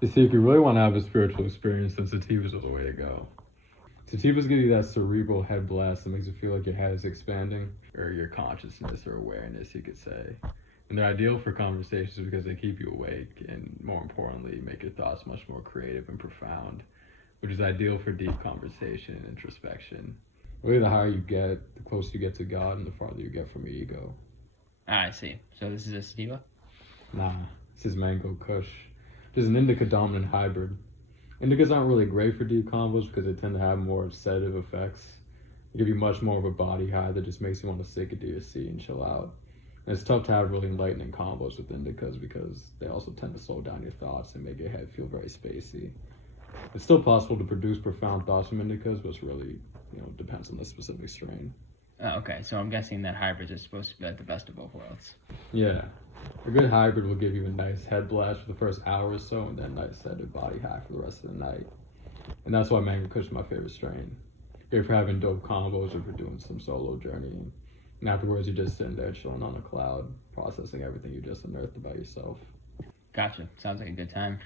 You see, if you really want to have a spiritual experience, then sativas are the way to go. Sativas give you that cerebral head blast that makes you feel like your head is expanding, or your consciousness or awareness, you could say. And they're ideal for conversations because they keep you awake and, more importantly, make your thoughts much more creative and profound, which is ideal for deep conversation and introspection. Really, the higher you get, the closer you get to God and the farther you get from your ego. Ah, I see. So this is a sativa? Nah, this is Mango Kush. This is an indica dominant hybrid. Indicas aren't really great for deep combos because they tend to have more sedative effects. They give you much more of a body high that just makes you want to sink into your seat and chill out. And it's tough to have really enlightening combos with indicas because they also tend to slow down your thoughts and make your head feel very spacey. It's still possible to produce profound thoughts from indicas, but it's really, depends on the specific strain. Okay, so I'm guessing that hybrids are supposed to be like the best of both worlds. Yeah. A good hybrid will give you a nice head blast for the first hour or so, and then a nice sedative body high for the rest of the night. And that's why Mango Kush is my favorite strain. Great for having dope combos or for doing some solo journeying. And afterwards, you're just sitting there chilling on a cloud, processing everything you just unearthed about yourself. Gotcha. Sounds like a good time.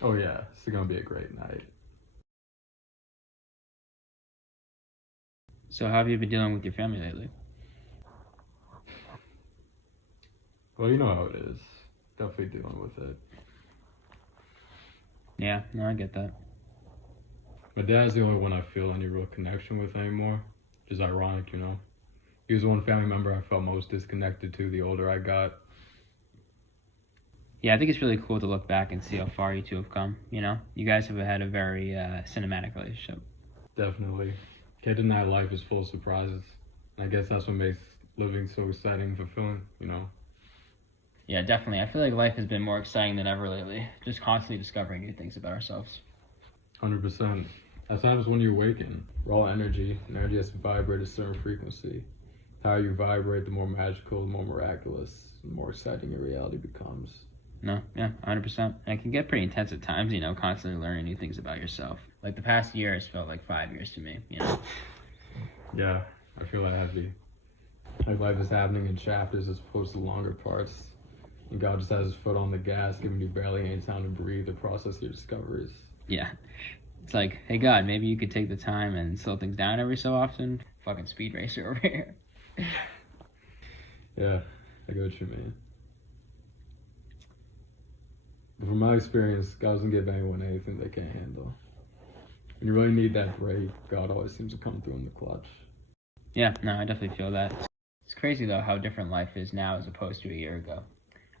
Oh yeah, it's gonna be a great night. So how have you been dealing with your family lately? Well, you know how it is. Definitely dealing with it. Yeah, no, I get that. My dad's the only one I feel any real connection with anymore, which is ironic, He was the one family member I felt most disconnected to the older I got. Yeah, I think it's really cool to look back and see how far you two have come, You guys have had a very cinematic relationship. Definitely. Can't deny life is full of surprises. And I guess that's what makes living so exciting and fulfilling, Yeah, definitely. I feel like life has been more exciting than ever lately. Just constantly discovering new things about ourselves. 100%. At times when you awaken, raw energy has to vibrate a certain frequency. The higher you vibrate, the more magical, the more miraculous, the more exciting your reality becomes. No, yeah, 100%. And it can get pretty intense at times, constantly learning new things about yourself. Like the past year has felt like 5 years to me, Yeah, I feel that heavy. Like life is happening in chapters as opposed to longer parts. And God just has his foot on the gas, giving you barely any time to breathe or process your discoveries. Yeah. It's like, hey God, maybe you could take the time and slow things down every so often. Fucking speed racer over here. Yeah, I get what you mean. But from my experience, God doesn't give anyone anything they can't handle. When you really need that break, God always seems to come through in the clutch. Yeah, no, I definitely feel that. It's crazy though how different life is now as opposed to a year ago.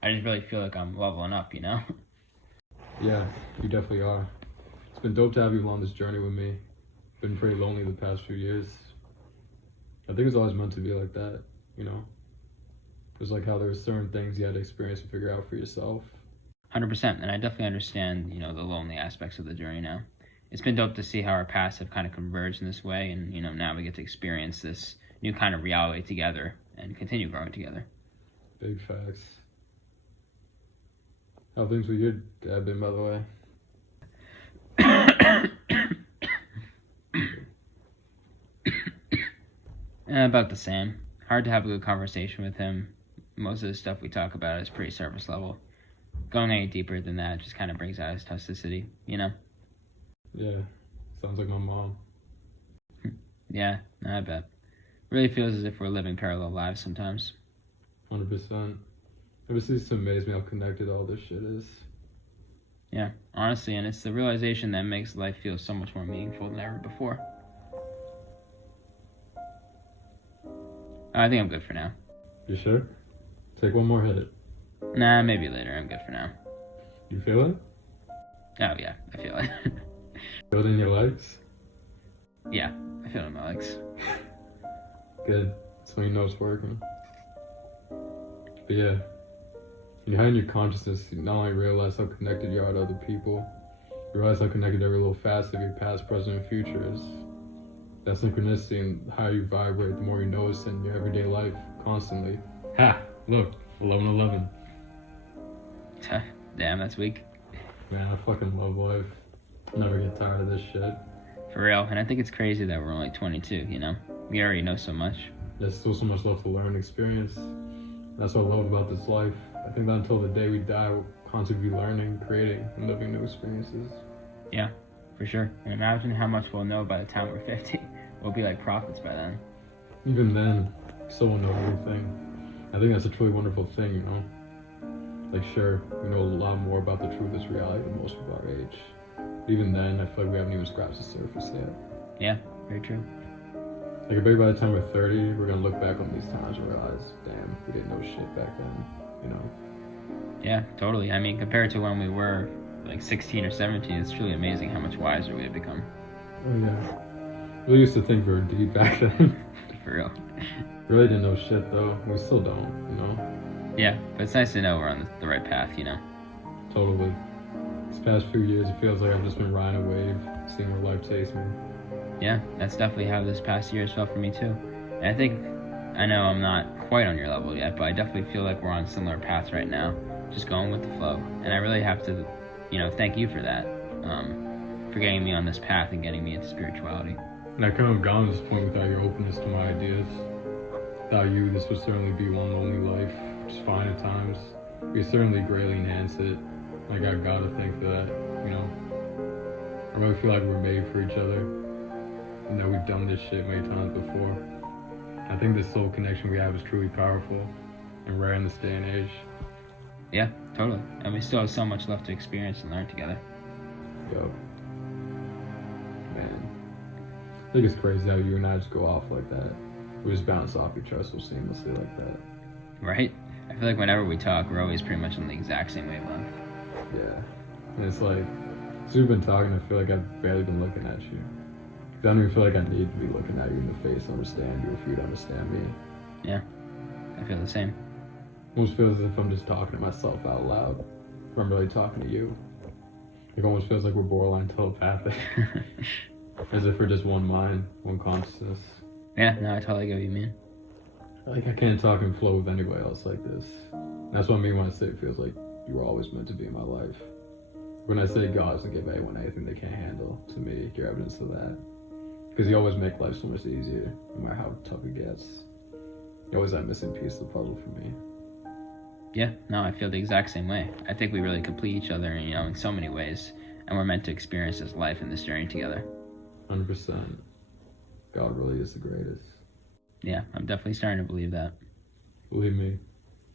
I just really feel like I'm leveling up, Yeah, you definitely are. It's been dope to have you on this journey with me. Been pretty lonely the past few years. I think it's always meant to be like that, It was like how there were certain things you had to experience and figure out for yourself. 100%, and I definitely understand, the lonely aspects of the journey now. It's been dope to see how our paths have kind of converged in this way, and, now we get to experience this new kind of reality together and continue growing together. Big facts. How things with your dad been, by the way? About the same. Hard to have a good conversation with him. Most of the stuff we talk about is pretty surface level. Going any deeper than that just kind of brings out his toxicity, Yeah, sounds like my mom. Yeah, I bet. Really feels as if we're living parallel lives sometimes. 100%. It seems to amaze me how connected all this shit is. Yeah, honestly, and it's the realization that makes life feel so much more meaningful than ever before. I think I'm good for now. You sure? Take one more hit. Nah, maybe later. I'm good for now. You feel it? Oh, yeah, I feel it. Feel it in your legs? Yeah, I feel it in my legs. Good. That's when you know it's working. But yeah, when you're in your consciousness, you not only realize how connected you are to other people, you realize how connected every little facet of your past, present, and future is. That synchronicity and how you vibrate, the more you notice in your everyday life constantly. Ha! Look, 11:11. Damn, that's weak. Man, I fucking love life. Never get tired of this shit. For real, and I think it's crazy that we're only 22, We already know so much. There's still so much left to learn and experience. That's what I love about this life. I think that until the day we die, we'll constantly learning, creating, and living new experiences. For sure. And imagine how much we'll know by the time we're 50. We'll be like prophets by then. Even then, we still won't know everything. I think that's a truly wonderful thing, you know? Like, sure, we know a lot more about the truth of this reality than most of our age. Even then, I feel like we haven't even scratched the surface yet. Very true. Like, I bet by the time we're 30, we're gonna look back on these times and realize, damn, we didn't know shit back then, you know? Yeah, totally. I mean, compared to when we were like 16 or 17, it's truly amazing how much wiser we have become. Oh, yeah. We used to think we were deep back then. For real. Really didn't know shit, though. We still don't, you know? Yeah, but it's nice to know we're on the right path, you know? Totally. These past few years, it feels like I've just been riding a wave, seeing where life takes me. Yeah, that's definitely how this past year has felt for me too. And I know I'm not quite on your level yet, but I definitely feel like we're on similar paths right now, just going with the flow. And I really have to, thank you for that, for getting me on this path and getting me into spirituality. And I couldn't have gone to this point without your openness to my ideas. Without you, this would certainly be one lonely life, which is fine at times. You certainly greatly enhance it. Like, I gotta thank for that, you know? I really feel like we're made for each other. You know, we've done this shit many times before. I think this soul connection we have is truly powerful and rare in this day and age. Yeah, totally. And we still have so much left to experience and learn together. Yo. Man. I think it's crazy how you and I just go off like that. We just bounce off each other so seamlessly like that. Right? I feel like whenever we talk, we're always pretty much on the exact same wavelength. Yeah. And it's like, since we've been talking, I feel like I've barely been looking at you. I don't even feel like I need to be looking at you in the face to understand you, for you to understand me. Yeah, I feel the same. Almost feels as if I'm just talking to myself out loud. If I'm really talking to you. It almost feels like we're borderline telepathic. As if we're just one mind, one consciousness. Yeah, no, I totally get what you mean. Like, I can't talk and flow with anybody else like this. That's what I mean when I say it feels like you were always meant to be in my life. When I say God doesn't give anyone anything they can't handle, to me, you're evidence of that. Because you always make life so much easier, no matter how tough it gets. You're always that missing piece of the puzzle for me. Yeah, no, I feel the exact same way. I think we really complete each other, in so many ways. And we're meant to experience this life and this journey together. 100%. God really is the greatest. Yeah, I'm definitely starting to believe that. Believe me.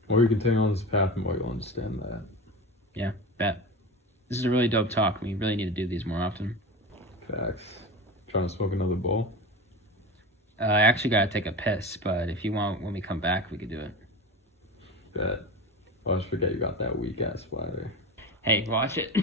The more you continue on this path, the more you'll understand that. Yeah, bet. This is a really dope talk. We really need to do these more often. Facts. Trying to smoke another bowl? I actually gotta take a piss, but if you want, when we come back, we could do it. Bet. I always forget you got that weak ass splatter. Hey, watch it.